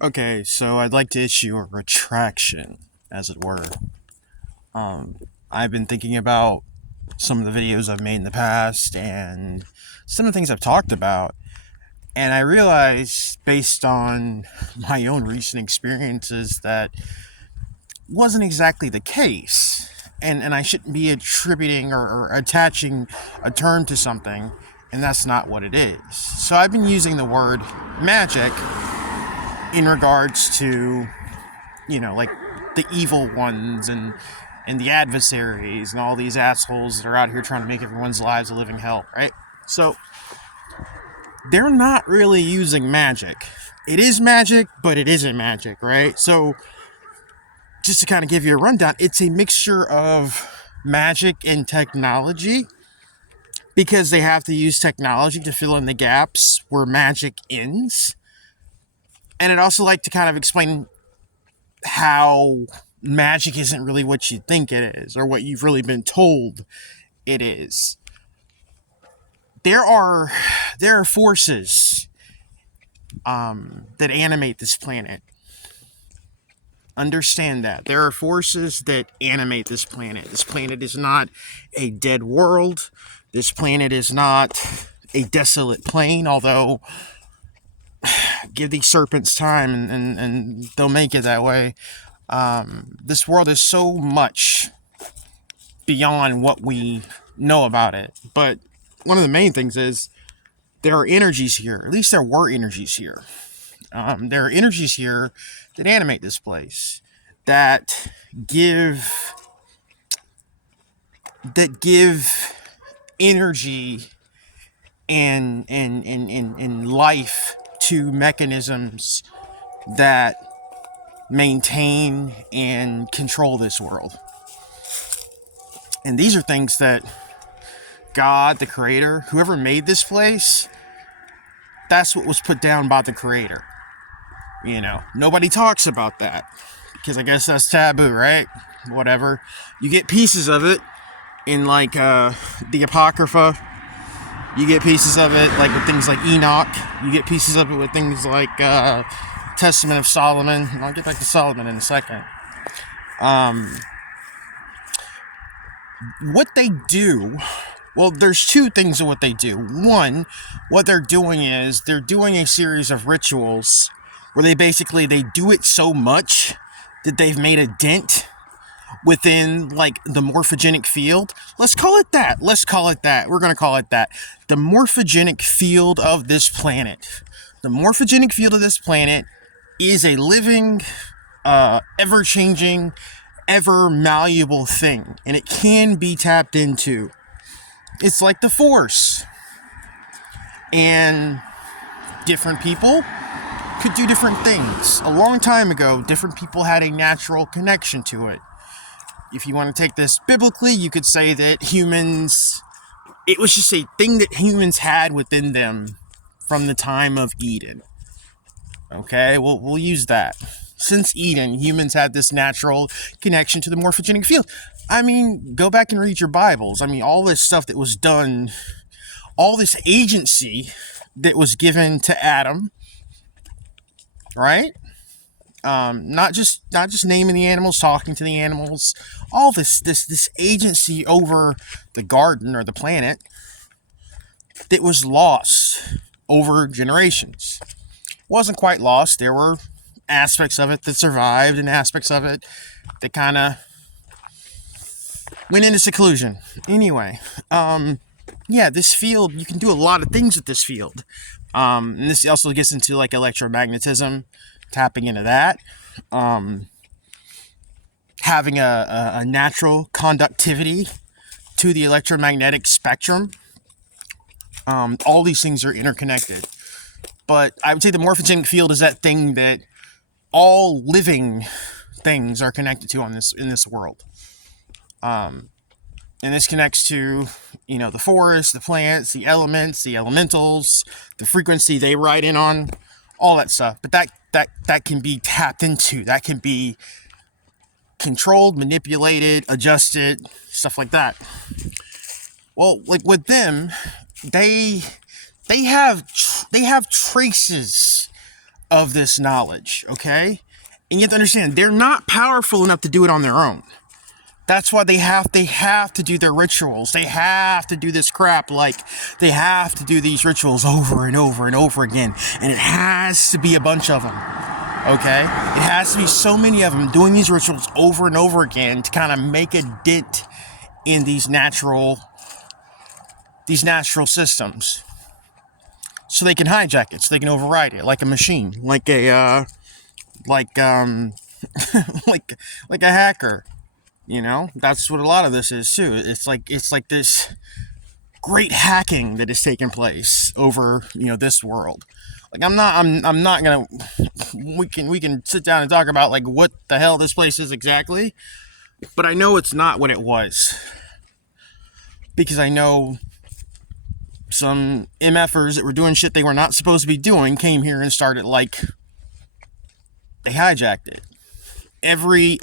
Okay, so I'd like to issue a retraction, as it were. I've been thinking about some of the videos I've made in the past and some of the things I've talked about, and I realized, based on my own recent experiences, that wasn't exactly the case. And I shouldn't be attributing or attaching a term to something, and that's not what it is. So I've been using the word magic in regards to, like the evil ones and the adversaries and all these assholes that are out here trying to make everyone's lives a living hell, right? So they're not really using magic. It is magic, but it isn't magic, right? So just to kind of give you a rundown, it's a mixture of magic and technology because they have to use technology to fill in the gaps where magic ends. And I'd also like to kind of explain how magic isn't really what you think it is or what you've really been told it is. There are forces that animate this planet. Understand that. There are forces that animate this planet. This planet is not a dead world. This planet is not a desolate plain, although give these serpents time and they'll make it that way. This world is so much beyond what we know about it. But one of the main things is there are energies here. At least there were energies here. There are energies here that animate this place, that give energy and life to mechanisms that maintain and control this world. And these are things that God, the creator, whoever made this place, that's what was put down by the creator. Nobody talks about that because I guess that's taboo, right? Whatever. You get pieces of it in like the Apocrypha. You get pieces of it like with things like Enoch. You get pieces of it with things like Testament of Solomon. And I'll get back to Solomon in a second. What they do, well, there's two things of what they do. One, what they're doing is they're doing a series of rituals where they do it so much that they've made a dent within like the morphogenic field. Let's call it that. We're going to call it that. The morphogenic field of this planet. The morphogenic field of this planet is a living, ever-changing, ever-malleable thing, and it can be tapped into. It's like the Force. And different people could do different things. A long time ago, different people had a natural connection to it. If you want to take this biblically, you could say that it was just a thing that humans had within them from the time of Eden. Okay, we'll use that. Since Eden, humans had this natural connection to the morphogenic field. I mean, go back and read your Bibles. I mean, all this stuff that was done, all this agency that was given to Adam, right? Not just naming the animals, talking to the animals, all this agency over the garden or the planet that was lost over generations. Wasn't quite lost. There were aspects of it that survived and aspects of it that kind of went into seclusion. Anyway, this field, you can do a lot of things with this field. And this also gets into like electromagnetism, tapping into that, having a natural conductivity to the electromagnetic spectrum. All these things are interconnected. But I would say the morphogenic field is that thing that all living things are connected to in this world. And this connects to, the forest, the plants, the elements, the elementals, the frequency they ride in on, all that stuff. But that can be tapped into. That can be controlled, manipulated, adjusted, stuff like that. Well, like with them, they have traces of this knowledge, okay? And you have to understand, they're not powerful enough to do it on their own. That's why they have to do their rituals. They have to do this crap. Like, they have to do these rituals over and over and over again. And it has to be a bunch of them, okay? It has to be so many of them doing these rituals over and over again to kind of make a dent in these natural systems. So they can hijack it, so they can override it like a machine, like a, like a hacker. You know, that's what a lot of this is too. It's like this great hacking that is taking place over, this world. Like, I'm not gonna. We can sit down and talk about like what the hell this place is exactly, but I know it's not what it was, because I know some MFers that were doing shit they were not supposed to be doing came here and started, like, they hijacked it. Every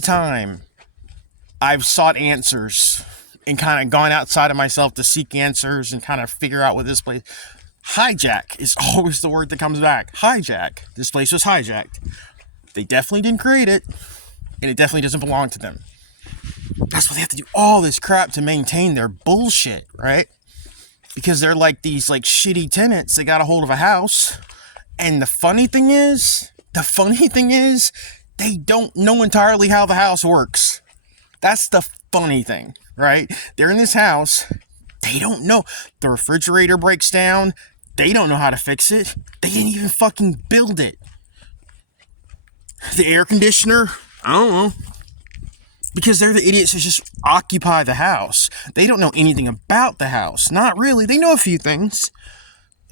time I've sought answers and kind of gone outside of myself to seek answers and kind of figure out what this place, hijack is always the word that comes back. Hijack. This place was hijacked. They definitely didn't create it, and it definitely doesn't belong to them. That's why they have to do all this crap to maintain their bullshit, right? Because they're like these like shitty tenants that got a hold of a house. And the funny thing is, they don't know entirely how the house works. That's the funny thing, right? They're in this house. They don't know. The refrigerator breaks down. They don't know how to fix it. They didn't even fucking build it. The air conditioner, I don't know. Because they're the idiots who just occupy the house. They don't know anything about the house. Not really. They know a few things.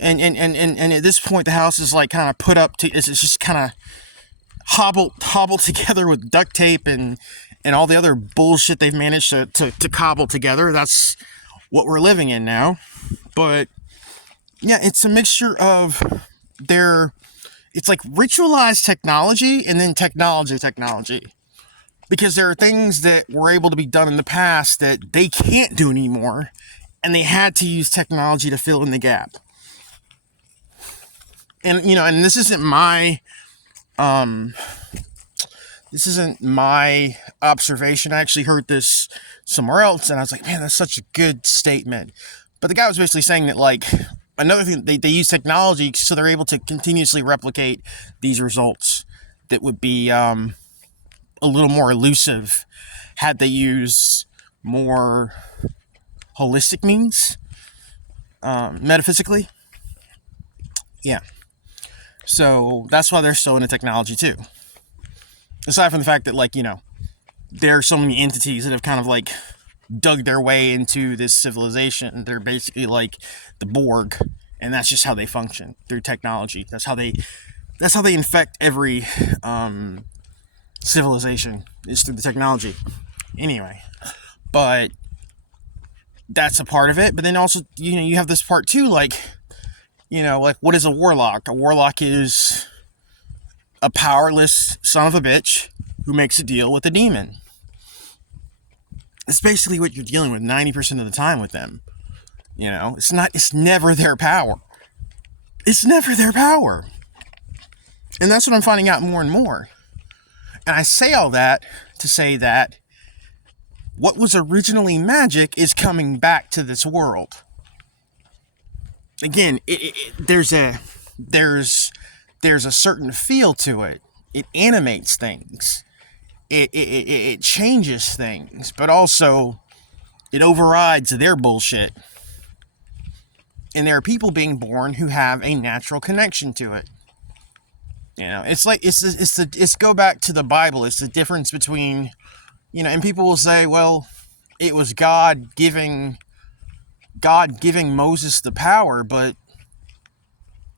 And at this point, the house is like kind of put up to, it's just kind of hobbled together with duct tape and all the other bullshit they've managed to cobble together. That's what we're living in now. But yeah, it's a mixture of it's like ritualized technology and then technology. Because there are things that were able to be done in the past that they can't do anymore, and they had to use technology to fill in the gap. And, and this isn't my observation. I actually heard this somewhere else, and I was like, man, that's such a good statement. But the guy was basically saying that, like, another thing, they use technology so they're able to continuously replicate these results that would be, a little more elusive had they used more holistic means, metaphysically. Yeah. So that's why they're still into technology too. Aside from the fact that, like, there are so many entities that have kind of like dug their way into this civilization. They're basically like the Borg, and that's just how they function, through technology. That's how they infect every civilization, is through the technology. Anyway, but that's a part of it. But then also, you have this part too, like, like, what is a warlock? A warlock is a powerless son of a bitch who makes a deal with a demon. It's basically what you're dealing with 90% of the time with them. It's never their power. It's never their power. And that's what I'm finding out more and more. And I say all that to say that what was originally magic is coming back to this world. Again, there's a certain feel to it. It animates things. It changes things, but also it overrides their bullshit. And there are people being born who have a natural connection to it. It's like it's go back to the Bible. It's the difference between, and people will say, well, it was God giving Moses the power, but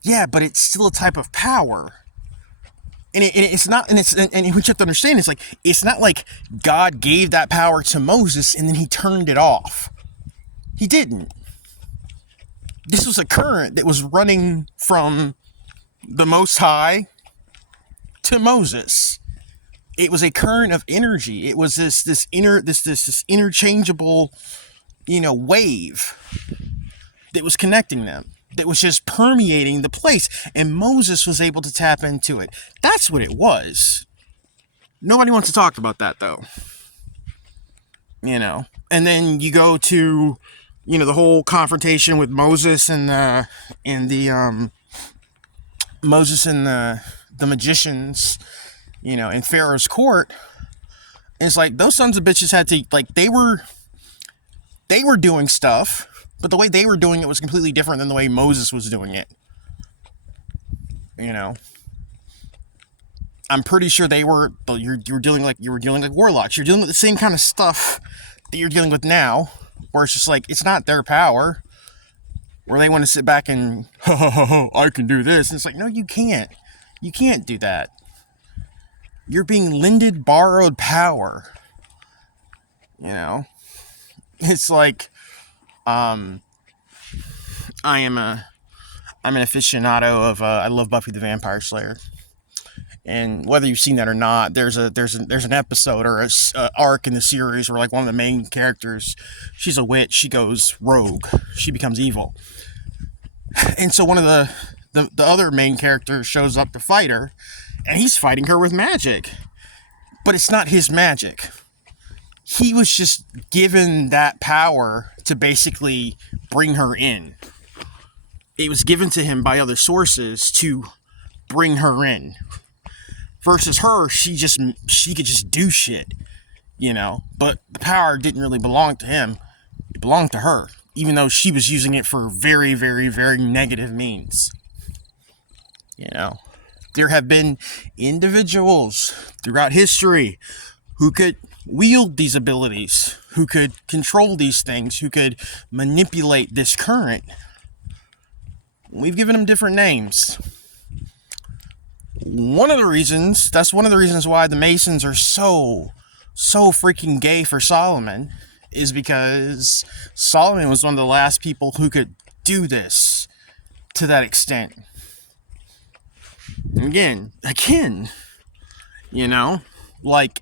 yeah, but it's still a type of power. And it's not, and what you have to understand is, like, it's not like God gave that power to Moses and then he turned it off. He didn't. This was a current that was running from the Most High to Moses. It was a current of energy. It was this interchangeable, wave. that was connecting them, that was just permeating the place, and Moses was able to tap into it. That's what it was. Nobody wants to talk about that, though. And then you go to, the whole confrontation with Moses and the Moses and the magicians, in Pharaoh's court. And it's like those sons of bitches had to, like, they were doing stuff, but the way they were doing it was completely different than the way Moses was doing it. I'm pretty sure you were dealing like warlocks. You're dealing with the same kind of stuff that you're dealing with now, where it's just like, it's not their power, where they want to sit back and, I can do this. And it's like, no, you can't. You can't do that. You're being lended borrowed power. It's like, I'm an aficionado of, I love Buffy the Vampire Slayer. And whether you've seen that or not, there's an episode or a arc in the series where, like, one of the main characters, she's a witch, she goes rogue, she becomes evil. And so one of the other main characters shows up to fight her, and he's fighting her with magic. But it's not his magic. He was just given that power to basically bring her in. It was given to him by other sources to bring her in. Versus her, she could just do shit, But the power didn't really belong to him. It belonged to her, even though she was using it for very, very, very negative means. There have been individuals throughout history who could wield these abilities, who could control these things, who could manipulate this current. We've given them different names. That's one of the reasons why the Masons are so freaking gay for Solomon, is because Solomon was one of the last people who could do this to that extent. Again,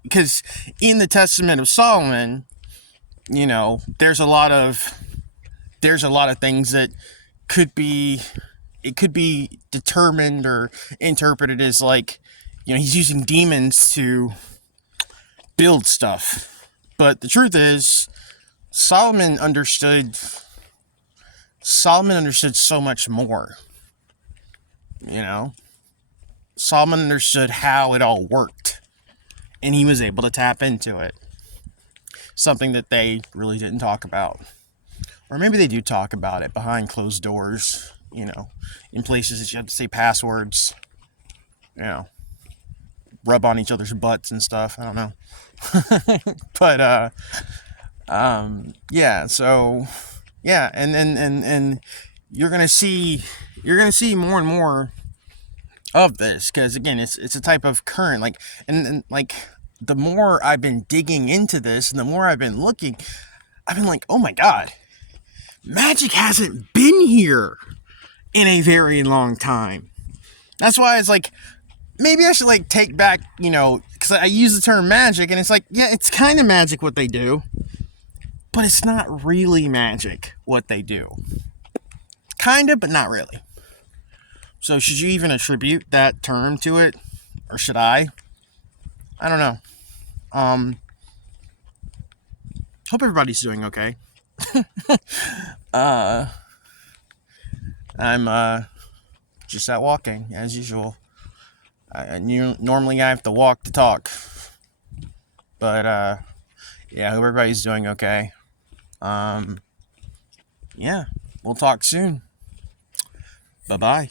because in the Testament of Solomon, there's a lot of things that could be determined or interpreted as, like, he's using demons to build stuff. But the truth is, Solomon understood so much more. Solomon understood how it all worked, and he was able to tap into it. Something that they really didn't talk about. Or maybe they do talk about it behind closed doors, in places that you have to say passwords, rub on each other's butts and stuff. I don't know. But, yeah, so, yeah, and you're going to see more and more of this, because, again, it's a type of current, like, and like, the more I've been digging into this, and the more I've been looking, I've been like, oh my god, magic hasn't been here in a very long time. That's why it's like, maybe I should, like, take back, because I use the term magic, and it's like, yeah, it's kind of magic what they do, but it's not really magic what they do. Kind of, but not really. So should you even attribute that term to it? Or should I? I don't know. Hope everybody's doing okay. I'm just out walking, as usual. Normally I have to walk to talk. But, yeah, I hope everybody's doing okay. Yeah, we'll talk soon. Bye-bye.